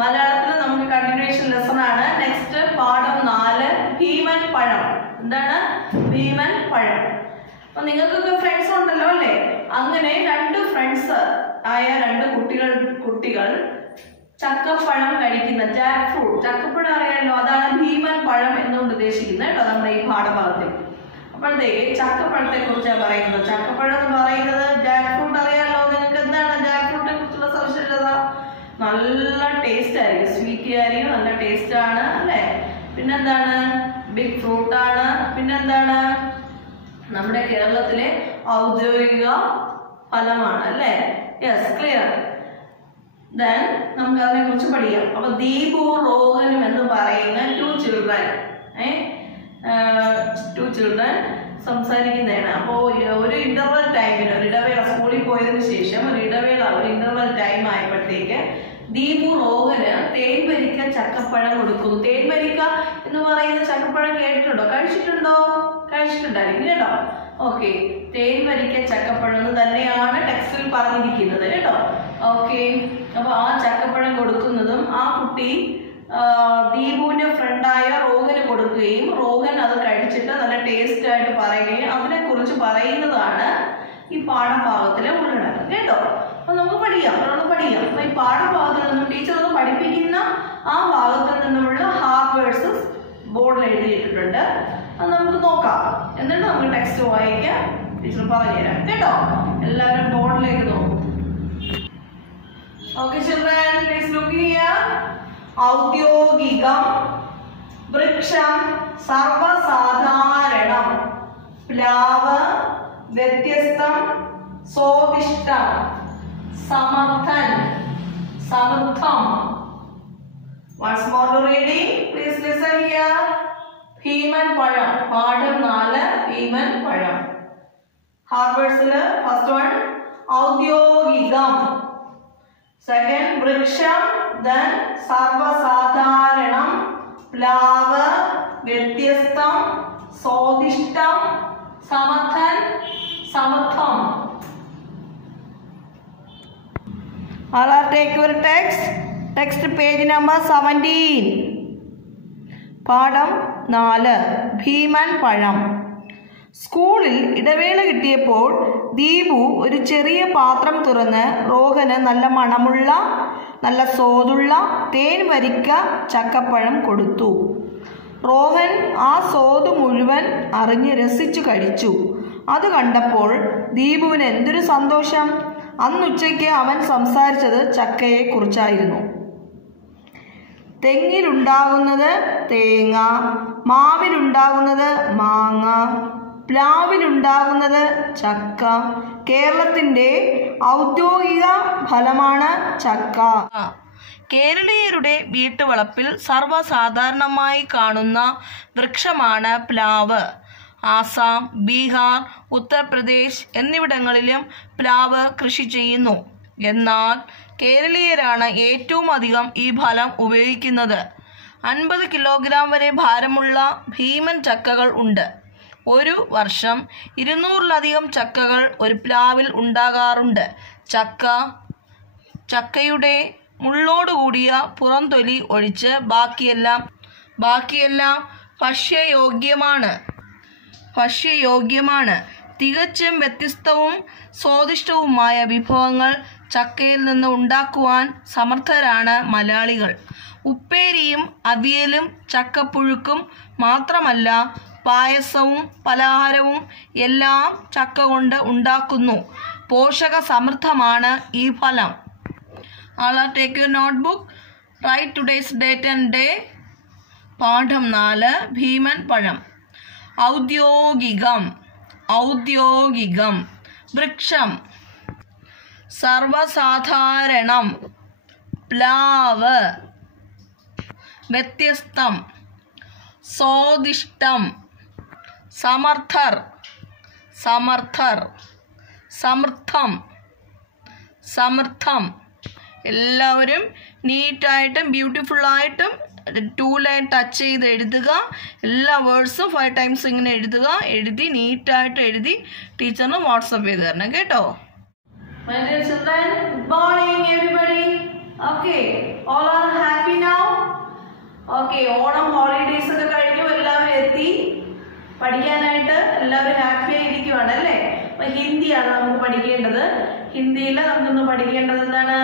മലയാളത്തിൽ നമുക്ക് continuation lesson ആണ്. നെക്സ്റ്റ് പാഠം 4 ഭീമൻ പഴം. എന്താണ് ഭീമൻ പഴം? അപ്പൊ നിങ്ങൾക്കൊക്കെ ഫ്രണ്ട്സ് ഉണ്ടല്ലോ അല്ലേ? അങ്ങനെ 2 ഫ്രണ്ട്സ് ആയ 2 കുട്ടികൾ ചക്കപ്പഴം കഴിക്കുന്ന ജാക്ക് ഫ്രൂട്ട്, ചക്കപ്പഴം അറിയാലോ, അതാണ് ഭീമൻ പഴം എന്നുകൊണ്ട് ഉദ്ദേശിക്കുന്നത് കേട്ടോ നമ്മുടെ ഈ പാഠഭാഗത്തിൽ. അപ്പോഴത്തേക്ക് ചക്കപ്പഴത്തെ കുറിച്ചാണ് പറയുന്നത്. ചക്കപ്പഴം എന്ന് പറയുന്നത് ജാക്ക് ഫ്രൂട്ട് അറിയാലോ നിങ്ങൾക്ക്. എന്താണ് ജാക്ക് ഫ്രൂട്ടിനെ കുറിച്ചുള്ള സവിശേഷത? നല്ല ടേസ്റ്റ് ആയിരിക്കും, സ്വീറ്റ് ആയിരിക്കും, നല്ല ടേസ്റ്റ് ആണ് അല്ലേ? പിന്നെന്താണ് ബിഗ് ഫ്രൂട്ട് ആണ്. പിന്നെന്താണ് നമ്മുടെ കേരളത്തിലെ ഔദ്യോഗിക ഫലമാണ് അല്ലേ? Yes, clear. ദെൻ നമുക്ക് അതിനെ കുറിച്ച് പഠിക്കാം. അപ്പൊ ദീപു റോഹനും എന്ന് പറയുന്ന 2 ചിൽഡ്രൻ സംസാരിക്കുന്നതാണ്. അപ്പോ ഒരു ഇന്റർവൽ ടൈമിന്, ഒരു ഇടവേള, സ്കൂളിൽ പോയതിനു ശേഷം ഒരു ഇന്റർവൽ ടൈം ആയപ്പോഴത്തേക്ക് ദീപു റോഹന് തേൻവരിക്ക ചക്കപ്പഴം കൊടുക്കുന്നു. തേൻവരിക്ക എന്ന് പറയുന്ന ചക്കപ്പഴം കേട്ടിട്ടുണ്ടോ? കഴിച്ചിട്ടുണ്ടായിരിക്കും കേട്ടോ. ഓക്കെ, തേൻവരിക്ക ചക്കപ്പഴം എന്ന് തന്നെയാണ് ടെക്സ്റ്റിൽ പറഞ്ഞിരിക്കുന്നത് കേട്ടോ. ഓക്കെ, അപ്പൊ ആ ചക്കപ്പഴം കൊടുക്കുന്നതും ആ കുട്ടി ദീപുവിന്റെ ഫ്രണ്ടായ റോഹന് കൊടുക്കുകയും റോഹൻ അത് കഴിച്ചിട്ട് നല്ല ടേസ്റ്റ് ആയിട്ട് പറയുകയും അതിനെ കുറിച്ച് പറയുന്നതാണ് ഈ പാഠഭാഗത്തിലെ ഉള്ളടക്കം കേട്ടോ. അപ്പൊ നമുക്ക് പഠിക്കാം. അപ്പൊ ഈ പാഠഭാഗത്തിൽ നിന്നും ടീച്ചർ അത് പഠിപ്പിക്കുന്ന ആ ഭാഗത്തിൽ നിന്നുമുള്ള ഹാർഡ് വേർഡ്സ് ബോർഡിൽ എഴുതിയിട്ടുണ്ട്. അത് നമുക്ക് നോക്കാം. എന്നിട്ട് നമുക്ക് ടെക്സ്റ്റ് വായിക്കാം, ടീച്ചർ പറഞ്ഞുതരാം കേട്ടോ. എല്ലാവരും ബോർഡിലേക്ക് നോക്കും. Okay children, please look here. ഔദ്യോഗികം, വൃക്ഷം, സർവസാധാരണം, പ്ലാവ്, വ്യത്യസ്തം, സ്വാദിഷ്ടം, സമർത്ഥൻ, സമൃദ്ധം. Once more to reading, please listen here. ഭീമൻ പഴം, പാഠം 4 ഭീമൻ പഴം. ഹാർഡ് വേർഡ്സില് ഫസ്റ്റ് വൺ ഔദ്യോഗികം, സെക്കൻഡ് വൃക്ഷം, then സർവസാധാരണം, പ്ലാവ്, വ്യത്യസ്തം, സ്വാദിഷ്ടം, സമർത്ഥൻ, സമൃദ്ധം. All are take your text page number 17. പാഠം 4 ഭീമൻ പഴം. സ്കൂളിൽ ഇടവേള കിട്ടിയപ്പോൾ ദീപു ഒരു ചെറിയ പാത്രം തുറന്ന് റോഹന് നല്ല മണമുള്ള, നല്ല സ്വാദുള്ള തേൻവരിക്ക ചക്കപ്പഴം കൊടുത്തു. റോഹൻ ആ സ്വാദ് മുഴുവൻ അറിഞ്ഞ് രസിച്ചു കഴിച്ചു. അത് കണ്ടപ്പോൾ ദീപുവിന് എന്തൊരു സന്തോഷം! അന്നുച്ചയ്ക്ക് അവൻ സംസാരിച്ചത് ചക്കയെ കുറിച്ചായിരുന്നു. തെങ്ങിലുണ്ടാകുന്നത് തേങ്ങ, മാവിലുണ്ടാകുന്നത് മാങ്ങ, പ്ലാവിലുണ്ടാകുന്നത് ചക്ക. കേരളത്തിന്റെ ഔദ്യോഗിക ഫലമാണ് ചക്ക. കേരളീയരുടെ വീട്ടുവളപ്പിൽ സർവ്വസാധാരണമായി കാണുന്ന വൃക്ഷമാണ് പ്ലാവ്. ആസാം, ബീഹാർ, ഉത്തർപ്രദേശ് എന്നിവിടങ്ങളിലും പ്ലാവ് കൃഷി ചെയ്യുന്നു. എന്നാൽ കേരളീയരാണ് ഏറ്റവും അധികം ഈ ഫലം ഉപയോഗിക്കുന്നത്. 50 കിലോഗ്രാം വരെ ഭാരമുള്ള ഭീമൻ ചക്കകൾ ഉണ്ട്. ഒരു വർഷം 200-ലധികം ചക്കകൾ ഒരു പ്ലാവിൽ ഉണ്ടാകാറുണ്ട്. ചക്കയുടെ മുള്ളോടുകൂടിയ പുറംതൊലി ഒഴിച്ച് ബാക്കിയെല്ലാം ഭക്ഷ്യയോഗ്യമാണ്. തികച്ചും വ്യത്യസ്തവും സ്വാദിഷ്ടവുമായ വിഭവങ്ങൾ ചക്കയിൽ നിന്ന് ഉണ്ടാക്കുവാൻ സമർത്ഥരാണ് മലയാളികൾ. ഉപ്പേരിയും അവിയലും ചക്കപ്പുഴുക്കും മാത്രമല്ല, പായസവും പലഹാരവും എല്ലാം ചക്ക കൊണ്ട് ഉണ്ടാക്കുന്നു. പോഷക സമൃദ്ധമാണ് ഈ ഫലം. Take your notebook. Write today's date and day. പാഠം 4 ഭീമൻ പഴം. ഔദ്യോഗികം, വൃക്ഷം, സർവസാധാരണം, പ്ലാവ്, വ്യത്യസ്തം, സ്വാദിഷ്ടം, സമർത്ഥർ, സമൃദ്ധം. എല്ലാവരും നീറ്റായിട്ടും ബ്യൂട്ടിഫുള്ളായിട്ടും 2 ലൈൻ ടച്ച് ചെയ്ത് എഴുതുക. എല്ലാ വേർഡ്സും 5 ടൈംസ് ഇങ്ങനെ എഴുതുക. എഴുതി നീറ്റായിട്ട് എഴുതി ടീച്ചറിന് വാട്സപ്പ് ചെയ്ത് തരണം കേട്ടോ. My dear children, good morning everybody. Okay, all are happy now? Okay, Onam holidays ഒക്കെ കഴിഞ്ഞു, എല്ലാവരും എത്തി പഠിക്കാനായിട്ട്. എല്ലാവരും ഹാപ്പി ആയിരിക്കുവാണ് അല്ലേ? അപ്പൊ ഹിന്ദിയാണ് നമുക്ക് പഠിക്കേണ്ടത്. ഹിന്ദിയിൽ നമുക്കൊന്ന് പഠിക്കേണ്ടത് എന്താണ്?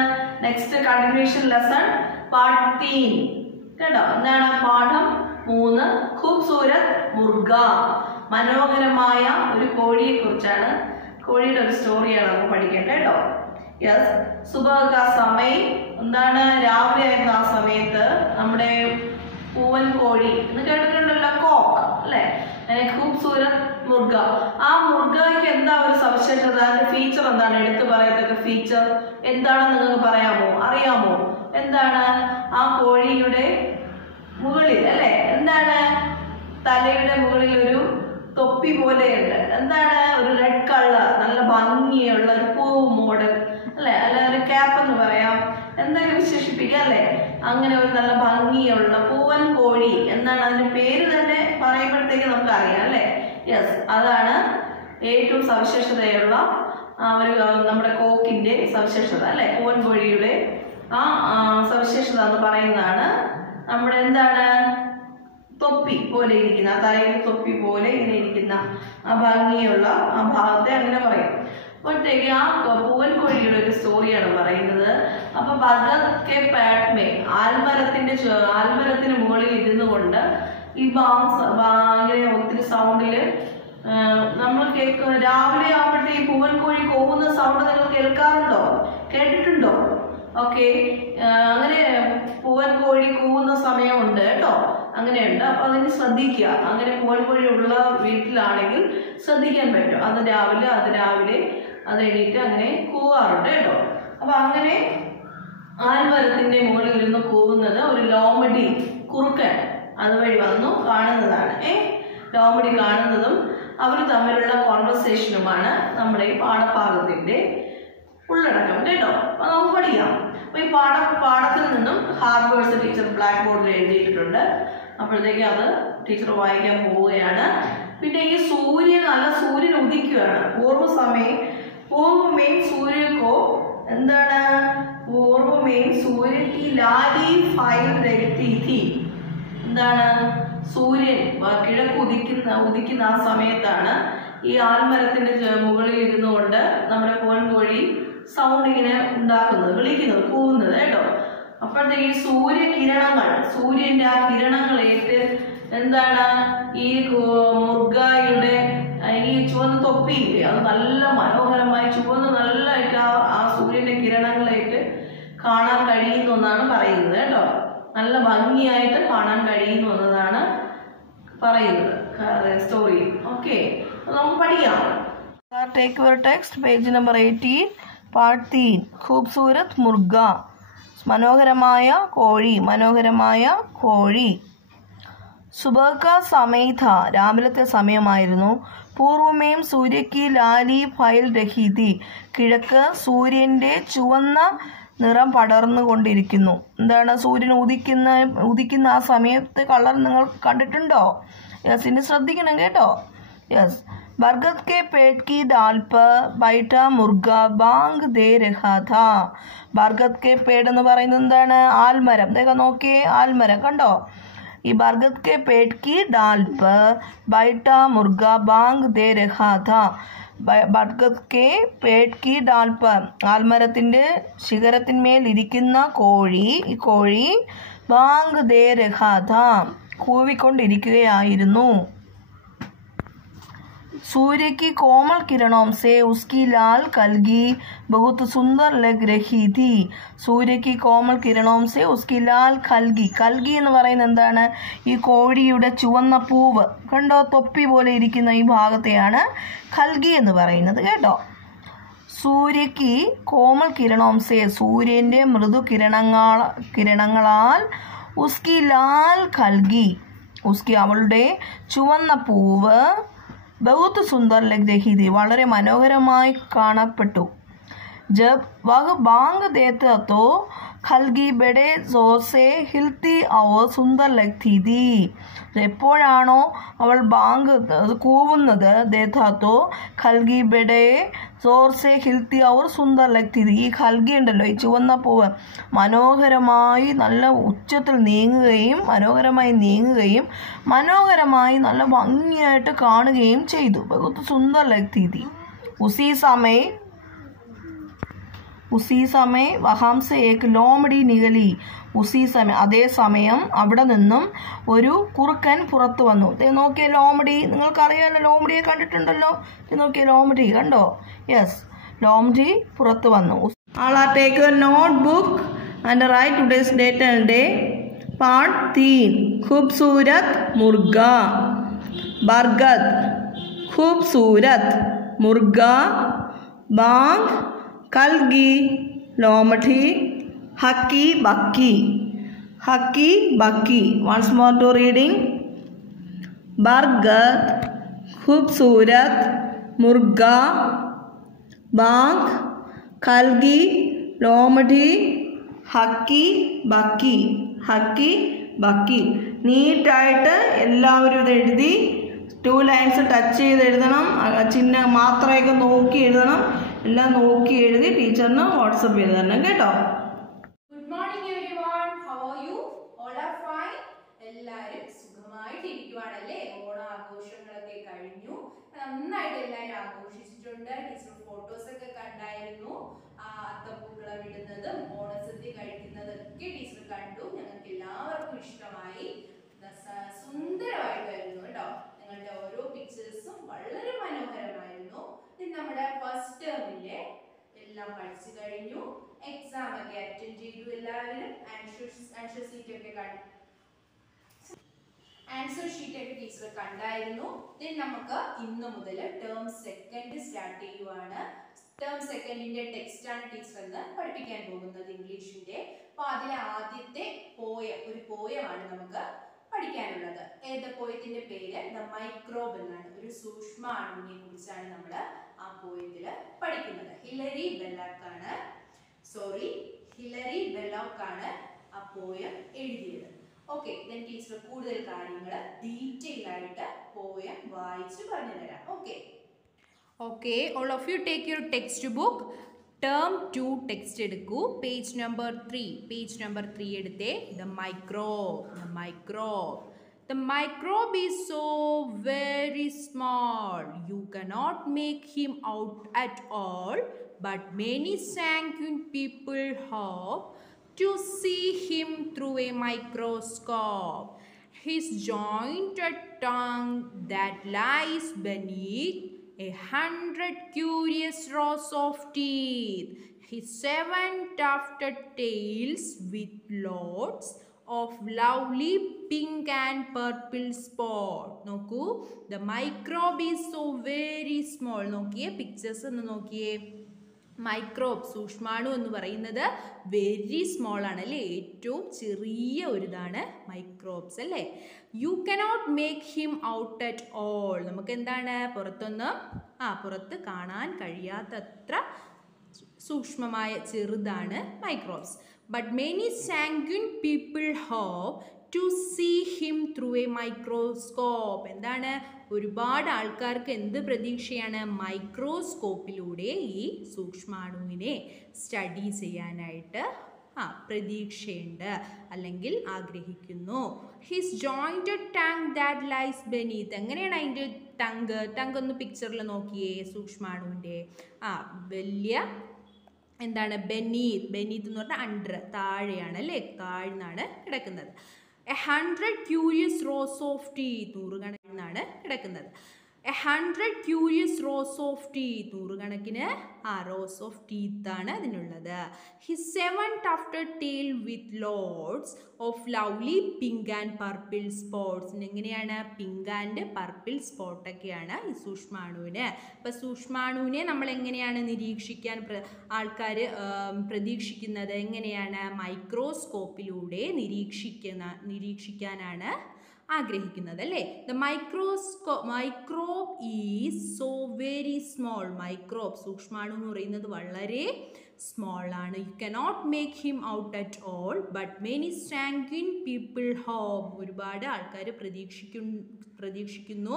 നെക്സ്റ്റ് കണ്ടിന്യൂഷൻ ലെസൺ പാർട്ട് 3 കേട്ടോ. എന്താണ് പാഠം 3? ഖൂബ്സൂരത് മുർഗ, മനോഹരമായ ഒരു കോഴിയെ കുറിച്ചാണ്. കോഴിയുടെ ഒരു സ്റ്റോറിയാണ് നമുക്ക് പഠിക്കേണ്ടത് കേട്ടോ. യെസ്, സുബഹ സമയം എന്താണ്? രാവിലെ ആയിരുന്നു ആ സമയത്ത് നമ്മുടെ പൂവൻ കോഴി എന്ന് കേട്ടിട്ടുണ്ടല്ലോ, കോക്ക് അല്ലെ? ഖൂബ്സൂരത് മുർഗ. ആ മുർഗയ്ക്ക് എന്താ ഒരു സവിശേഷത? അതിന്റെ ഫീച്ചർ എന്താണ്? എടുത്തു പറയത്തക്ക ഫീച്ചർ എന്താണെന്ന് നിങ്ങൾക്ക് പറയാമോ? അറിയാമോ? എന്താണ്? ആ കോഴിയുടെ മുകളിൽ അല്ലെ എന്താണ്? തലയുടെ മുകളിൽ ഒരു തൊപ്പി പോലെയുണ്ട്. എന്താണ്? ഒരു റെഡ് കളർ, നല്ല ഭംഗിയുള്ള ഒരു പൂവ് മോഡൽ അല്ലെ, അല്ല ഒരു ക്യാപ്പ് എന്ന് പറയാം, എന്തൊക്കെ വിശേഷിപ്പിക്കാം അല്ലെ? അങ്ങനെ ഒരു നല്ല ഭംഗിയുള്ള പൂവൻ കോഴി. എന്താണ് അതിന്റെ പേര് തന്നെ പറയുമ്പോഴത്തേക്ക് നമുക്ക് അറിയാം അല്ലെ? യെസ്, അതാണ് ഏറ്റവും സവിശേഷതയുള്ള ഒരു നമ്മുടെ കോക്കിന്റെ സവിശേഷത അല്ലെ? പൂവൻ കോഴിയുടെ ആ സവിശേഷത എന്ന് പറയുന്നതാണ് നമ്മുടെ എന്താണ്? തൊപ്പി പോലെ ഇരിക്കുന്ന, തലയിൽ തൊപ്പി പോലെ ഇങ്ങനെ ഇരിക്കുന്ന ആ ഭംഗിയുള്ള ആ ഭാഗത്തെ അങ്ങനെ പറയും. അപ്പോഴത്തേക്ക് ആ പൂവൻ കോഴിയുടെ ഒരു സ്റ്റോറിയാണ് പറയുന്നത്. അപ്പൊ ബർഗത് കെ പേട്മേ, ആൽമരത്തിന് മുകളിൽ ഇരുന്നു കൊണ്ട് ഈ ഇങ്ങനെ ഒത്തിരി സൗണ്ടില് നമ്മൾ കേൾക്കുന്ന, രാവിലെ ആവുമ്പോഴത്തേക്ക് ഈ പൂവൻ കോഴി കൂവുന്ന സൗണ്ട് നിങ്ങൾ കേൾക്കാറുണ്ടോ? കേട്ടിട്ടുണ്ടോ? ഓക്കെ, അങ്ങനെ പൂവൻ കോഴി കൂവുന്ന സമയമുണ്ട് കേട്ടോ, അങ്ങനെയുണ്ട്. അപ്പൊ അതിന് ശ്രദ്ധിക്കുക. അങ്ങനെ പൂവൻ കോഴി ഉള്ള വീട്ടിലാണെങ്കിൽ ശ്രദ്ധിക്കാൻ പറ്റും. അത് രാവിലെ അത് എണീറ്റ് അങ്ങനെ കൂവാറുണ്ട് കേട്ടോ. അപ്പൊ അങ്ങനെ ആൽമരത്തിന്റെ മുകളിൽ നിന്ന് കൂവുന്നത് ഒരു ലോമഡി കുറുക്കൻ അതുവഴി വന്നു കാണുന്നതാണ്. ലോമഡി കാണുന്നതും അവർ തമ്മിലുള്ള കോൺവെർസേഷനുമാണ് നമ്മുടെ ഈ പാഠഭാഗത്തിന്റെ ഉള്ളടക്കം കേട്ടോ. അപ്പൊ നമുക്ക് പഠിക്കാം. അപ്പൊ ഈ പാഠത്തിൽ നിന്നും ഹാർഡ് വേർഡ്സ് ടീച്ചർ ബ്ലാക്ക് ബോർഡിൽ എഴുതിയിട്ടുണ്ട്. അപ്പോഴത്തേക്ക് അത് ടീച്ചർ വായിക്കാൻ പോവുകയാണ്. പിന്നെ ഈ നല്ല സൂര്യൻ ഉദിക്കുകയാണ്. പൂർവ്വമേം സൂര്യക്കോ എന്താണ്? പൂർവ്വമേം സൂര്യക്ക് ലാലി ഫൈൽ രക്തി. എന്താണ്? സൂര്യൻ കിഴക്ക് ഉദിക്കുന്ന ആ സമയത്താണ് ഈ ആൽമരത്തിന്റെ മുകളിൽ ഇരുന്നു കൊണ്ട് നമ്മുടെ പൂവൻ കോഴി സൗണ്ട് ഇങ്ങനെ ഉണ്ടാക്കുന്നത്, വിളിക്കുന്നത്, കൂവുന്നത് കേട്ടോ. അപ്പോഴത്തേക്ക് ഈ സൂര്യന്റെ ആ കിരണങ്ങളേറ്റ് എന്താണ്? ഈ മുർഗയുടെ ഈ ചുവന്ന തൊപ്പിയില്ലേ, അത് നല്ല മനോഹരമായി ചുവന്ന് നല്ലതായിട്ട് ആ സൂര്യന്റെ കിരണങ്ങളേറ്റ് കാണാൻ കഴിയുന്നു എന്നാണ് പറയുന്നത് കേട്ടോ. നല്ല ഭംഗിയായിട്ട് കാണാൻ കഴിയുന്നു എന്നതാണ് പറയുന്നത് സ്റ്റോറി. ഓക്കെ, നമുക്ക് പഠിക്കാം. Take your text, page number 18, part 3. ഖൂബ്സൂരത് മുർഗ, മനോഹരമായ കോഴി. സുബഹ സമയ ഥ, രാവിലത്തെ സമയമായിരുന്നു. പൂർവമേം സൂര്യക്ക് ലാലി ഫൈൽ രഹി ഥി, കിഴക്ക് സൂര്യന്റെ ചുവന്ന നിറം പടർന്നുകൊണ്ടിരിക്കുന്നു. എന്താണ്? സൂര്യൻ ഉദിക്കുന്ന ആ സമയത്തെ കളർ നിങ്ങൾ കണ്ടിട്ടുണ്ടോ? യെസ്, ഇനി ശ്രദ്ധിക്കണം കേട്ടോ. യെസ്, बरगद के पेड़ की डाल पर बैठा मुर्गा बांग दे रहा था. ബർഗത് കെ പേട് എന്ന് പറയുന്നത് എന്താണ്? ആൽമരം. നോക്കിയേ, ആൽമരം കണ്ടോ? ഈ ബർഗത് കെ പേട് കി ഡാൽ पर बैठा मुर्गा बांग दे रहा था. ബർഗത് കെ പേട് കി ഡാൽ पर, ആൽമരത്തിന്റെ ശിഖരത്തിന്മേൽ ഇരിക്കുന്ന ഈ കോഴി ബാങ് ദേ രഹാ ഥാ, കൂവിക്കൊണ്ടിരിക്കുകയായിരുന്നു. सूर्य की कोमल किरणों से उसकी लाल कलगी बहुत सुंदर लग रही थी. सूर्य की कोमल किरणों से उसकी लाल കൽഗി എന്ന് പറയുന്നത് എന്താണ്? ഈ കോഴിയുടെ ചുവന്ന പൂവ് കണ്ടോ? തൊപ്പി പോലെ ഇരിക്കുന്ന ഈ ഭാഗത്തെയാണ് കൽഗി എന്ന് പറയുന്നത് കേട്ടോ. സൂര്യക്ക് കോമൽ കിരണോം സേ, സൂര്യന്റെ മൃദു കിരണങ്ങളാൽ ഉസ്കി ലാൽ കൽഗി, ഉസ്കി അവളുടെ ചുവന്ന പൂവ് बहुत सुंदर लग रही थी, വളരെ മനോഹരമായി കാണപ്പെട്ടു. जब वह बांग देता तो ഖൽഗി ബഡെ ജോർ സെ ഹിൽത്തി ഔർ സുന്ദർ ലഗ്തി തി. എപ്പോഴാണോ അവൾ ബാങ്ക് കൂവുന്നത്, ദേഥാത്തോ ഖൽഗി ബഡെ ജോർ സെ ഹിൽത്തി ഔർ സുന്ദർ ലഗ്തി തി. ഈ ഖൽഗി ഉണ്ടല്ലോ, ഈ ചുവന്ന പൂവ് മനോഹരമായി നല്ല ഉച്ചത്തിൽ നീങ്ങുകയും മനോഹരമായി നല്ല ഭംഗിയായിട്ട് കാണുകയും ചെയ്തു. ബഹുത് സുന്ദർ ലഗ്തി തി. ഉസി സമയ വഹാം സെ ഏക് ലോമഡി നികലി. ഉസി സമയം, അതേസമയം അവിടെ നിന്നും ഒരു കുറുക്കൻ പുറത്തു വന്നു. നോക്കിയ ലോമഡി, നിങ്ങൾക്കറിയാമല്ലോ, ലോമഡിയെ കണ്ടിട്ടുണ്ടല്ലോ. നോക്കിയ ലോമഡി കണ്ടോ? യെസ്, ലോമഡി പുറത്തു വന്നു. All are take your notebook and write today's date and day. Part 3. खूबसूरत मुर्गा. बरगद, खूबसूरत मुर्गा, बांग, कलगी, लोमड़ी, हक्की बक्की. Once more to reading. बरगद, खूबसूरत मुर्गा, बांग, कलगी, लोमड़ी, हक्की बक्की. നീറ്റായിട്ട് എല്ലാവരും ഇത് എഴുതി 2 ലൈൻസ് ടച്ച് ചെയ്ത് എഴുതണം. ചിഹ്ന മാത്രമൊക്കെ നോക്കി എഴുതണം. എല്ലാം നോക്കി എഴുതി ടീച്ചറിന് വാട്സപ്പ് ചെയ്ത് തരണം കേട്ടോ. Good morning everyone. How are you? All are fine. എല്ലാവരും സുഖമായിട്ട് ഇരിക്കുവാണല്ലേ? ഓണാഘോഷങ്ങളൊക്കെ കഴിഞ്ഞു. നന്നായിട്ട് എല്ലാവരും ആഘോഷിച്ചിട്ടുണ്ട്. ടീച്ചർ ഫോട്ടോസ് ഒക്കെ കണ്ടായിരുന്നു. അത്തപ്പൂക്കളം ഇടുന്നതും ഓണസദ്യ കഴിക്കുന്നതൊക്കെ ടീച്ചർ കണ്ടു. ഞങ്ങൾക്ക് എല്ലാവർക്കും ഇഷ്ടമായി. സുന്ദരമായിട്ടായിരുന്നു കേട്ടോ. നിങ്ങളുടെ ഓരോ പിക്ചേഴ്സും വളരെ മനോഹരമായിരുന്നു. ഇത് നമ്മുടെ ഫസ്റ്റ് ടേമിലെ എല്ലാം പഠിച്ചു കഴിഞ്ഞു. എക്സാം ഒക്കെ അറ്റൻഡ് ചെയ്തു. എല്ലാവരും ആൻസർ ഷീറ്റ് ഒക്കെ ടീച്ചർ കണ്ടായിരുന്നു. നമുക്ക് ഇന്ന് മുതൽ ടേം സെക്കൻഡ് സ്റ്റാർട്ട് ചെയ്യുവാണ്. ടേം സെക്കൻഡിന്റെ ടെക്സ്റ്റ് ആണ് ടീച്ചർ ഇന്ന് പഠിപ്പിക്കാൻ പോകുന്നത്, ഇംഗ്ലീഷിന്റെ. അപ്പൊ അതിലെ ആദ്യത്തെ ഒരു പോയമാണ് നമുക്ക് പഠിക്കാനുള്ളത്. ഏത് പോയത്തിന്റെ പേര് ദ മൈക്രോബ് എന്നാണ്. ഒരു സൂക്ഷ്മ അണുവിനെ കുറിച്ചാണ് നമ്മൾ ആ പോയത്തിൽ പഠിക്കുന്നത്. ഹിലരി ബെല്ലോക്ക് ആണ് ആ പോയം എഴുതിയത്. ഓക്കെ, ടീച്ചർ കൂടുതൽ കാര്യങ്ങൾ ഡീറ്റെയിൽ ആയിട്ട് പോയം വായിച്ച് പറഞ്ഞു തരാം. Okay, all of you take your textbook. Term 2 text എടുക്കൂ. പേജ് നമ്പർ 3 എടുത്തേ. The microbe is so very small. You cannot make him out at all. But many sanguine people hope to see him through a microscope. His jointed tongue that lies beneath 100 curious rows of teeth, his 7 tufted tails with lots of lovely pink and purple spot. നോക്കൂ, the microbe is so very small. നോക്കിയേ, pictures ഒന്ന് നോക്കിയേ. Microbe, സൂക്ഷ്മാണു എന്ന് പറയുന്നത് very small ആണ് അല്ലേ? ഏറ്റവും ചെറിയ ഒരു ഇതാണ് മൈക്രോബ്സ് അല്ലേ? You cannot make him out at all. നമുക്ക് എന്താണ് പുറത്ത് കാണാൻ കഴിയാത്തത്ര സൂക്ഷ്മമായ ചെറുതാണ് microbes. But many sanguine people hope to see him through a microscope. എന്താണ്? ഒരുപാട് ആൾക്കാർക്ക് എന്ത് പ്രതീക്ഷയാണ്? മൈക്രോസ്കോപ്പിലൂടെ ഈ സൂക്ഷ്മാണുവിനെ സ്റ്റഡി ചെയ്യാനായിട്ട് പ്രതീക്ഷയുണ്ട്, അല്ലെങ്കിൽ ആഗ്രഹിക്കുന്നു. His jointed tongue that lies beneath. എങ്ങനെയാണ് അതിൻ്റെ ടങ് ഒന്ന് പിക്ചറിൽ നോക്കിയേ. സൂക്ഷ്മാണുവിൻ്റെ വലിയ എന്താണ്? ബെനീത്ത് എന്ന് പറഞ്ഞാൽ അണ്ടർ, താഴെയാണ് അല്ലേ? താഴ്ന്നാണ് കിടക്കുന്നത്. 100 curious rows of teeth. നൂറുകണക്കിനാണ് കിടക്കുന്നത്. 100 curious rows of teeth. നൂറുകണക്കിന് rows of teeth ആണ് അതിനുള്ളത്. His 7 tufted tail with lots of lovely pink and purple spots. എങ്ങനെയാണ്? പിങ്ക് ആൻഡ് പർപ്പിൾ സ്പോട്ട് ഒക്കെയാണ് ഈ സൂക്ഷ്മാണുവിന്. അപ്പം സൂക്ഷ്മാണുവിനെ നമ്മൾ എങ്ങനെയാണ് നിരീക്ഷിക്കാൻ ആൾക്കാർ പ്രതീക്ഷിക്കുന്നത്? എങ്ങനെയാണ്? മൈക്രോസ്കോപ്പിലൂടെ നിരീക്ഷിക്കാനാണ് ആഗ്രഹിക്കുന്നത് അല്ലേ? The microbe is so very small. Microbe, സൂക്ഷ്മാണു എന്ന് പറയുന്നത് വളരെ സ്മോൾ ആണ്. You cannot make him out at all but many sanguine people hope. ഒരുപാട് ആൾക്കാർ പ്രതീക്ഷിക്കുന്നു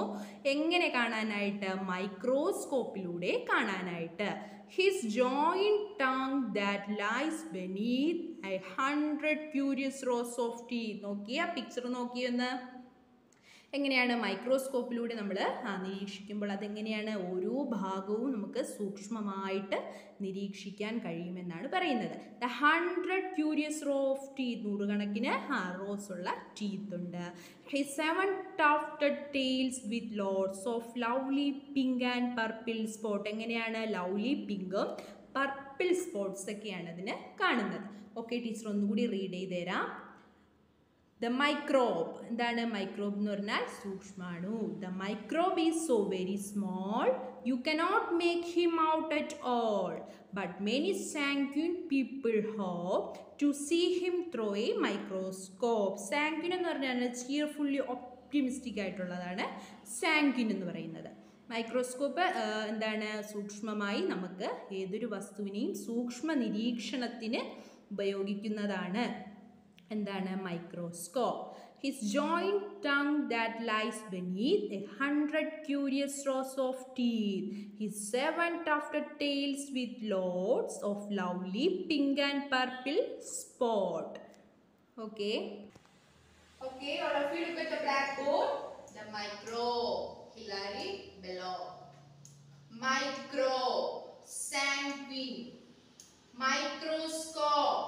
എങ്ങനെ കാണാനായിട്ട്? മൈക്രോസ്കോപ്പിലൂടെ കാണാനായിട്ട്. His joint tongue that lies beneath 100 curious rows of teeth. നോക്കിയ പിക്ചർ നോക്കിയൊന്ന്. എങ്ങനെയാണ് മൈക്രോസ്കോപ്പിലൂടെ നമ്മൾ നിരീക്ഷിക്കുമ്പോൾ അതെങ്ങനെയാണ് ഓരോ ഭാഗവും നമുക്ക് സൂക്ഷ്മമായിട്ട് നിരീക്ഷിക്കാൻ കഴിയുമെന്നാണ് പറയുന്നത്. The 100 curious row of teeth, നൂറുകണക്കിന് റോസ് ഉള്ള ടീത്ത് ഉണ്ട്. His 7 tufted tails with lots of lovely pink and purple spot. എങ്ങനെയാണ് ലവ്ലി പിങ്കും പർപ്പിൾ സ്പോട്ട്സ് ഒക്കെയാണ് അതിന് കാണുന്നത്. ഓക്കെ, ടീച്ചർ ഒന്നുകൂടി റീഡ് ചെയ്ത് തരാം. The microbe. എന്താണ് മൈക്രോബ് എന്ന് പറഞ്ഞാൽ സൂക്ഷ്മാണു. The microbe is so very small you cannot make him out at all, but many sanguine people hope to see him through a microscope. Sanguine എന്ന് പറഞ്ഞാൽ cheerfully optimistic ആയിട്ടുള്ളതാണ് sanguine എന്ന് പറയുന്നത്. Microscope എന്താണ് സൂക്ഷ്മമായി നമുക്ക് ഏതൊരു വസ്തുവിനെയും സൂക്ഷ്മ നിരീക്ഷണത്തിന് ഉപയോഗിക്കുന്നതാണ്. എന്താണ് microscope. His joint tongue that lies beneath 100 curious rows of teeth. His 7 tufted tails with lots of lovely pink and purple spot. Okay. Okay, all of you look at the blackboard. The microbe. Hilary below. Microbe. Sanguine. Microscope.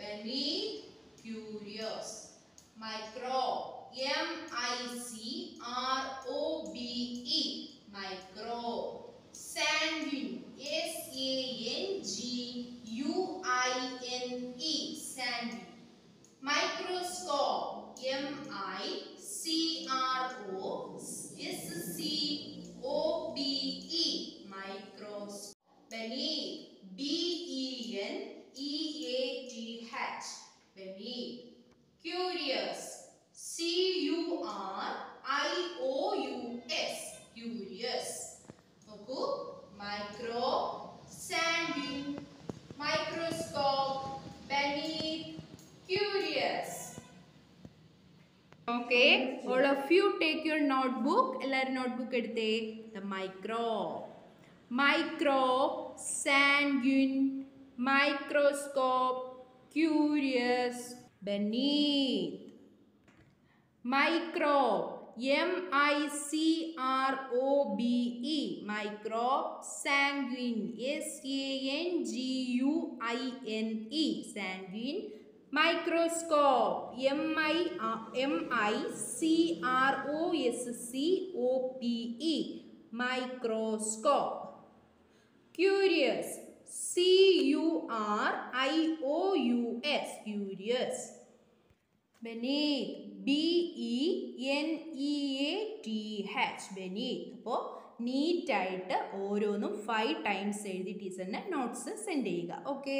Beneath. Curious. Microbe. M-I-C-R-O-B-E. Microbe. Sanguine. S-A-N-G-U-I-N-E. Sanguine. Microscope. M-I-C-R-O-S-C-O-P-E. Microscope. Beneath. B-E-N-E-A-T-H. Beneath. Curious. C-U-R-I-O-U-S. Curious. Okay. Micro, sanguine, microscope, beneath, curious. Okay. All of you take your notebook. Ellaru notebook eduthe. The microbe. Microbe, sanguine, microscope, curious, beneath. Microbe. M-I-C-R-O-B-E. Microbe. Sanguine. S-A-N-G-U-I-N-E. Sanguine. Microscope. M-I-C-R-O-S-C-O-P-E. Microscope. Curious. C-U-R-I-O-U-S. Curious. Beneath. B-E-N-E-A-T-H. Beneath. അപ്പോൾ നീറ്റായിട്ട് ഓരോന്നും 5 times എഴുതി ടീച്ചറിന് notes send ചെയ്യുക. Okay.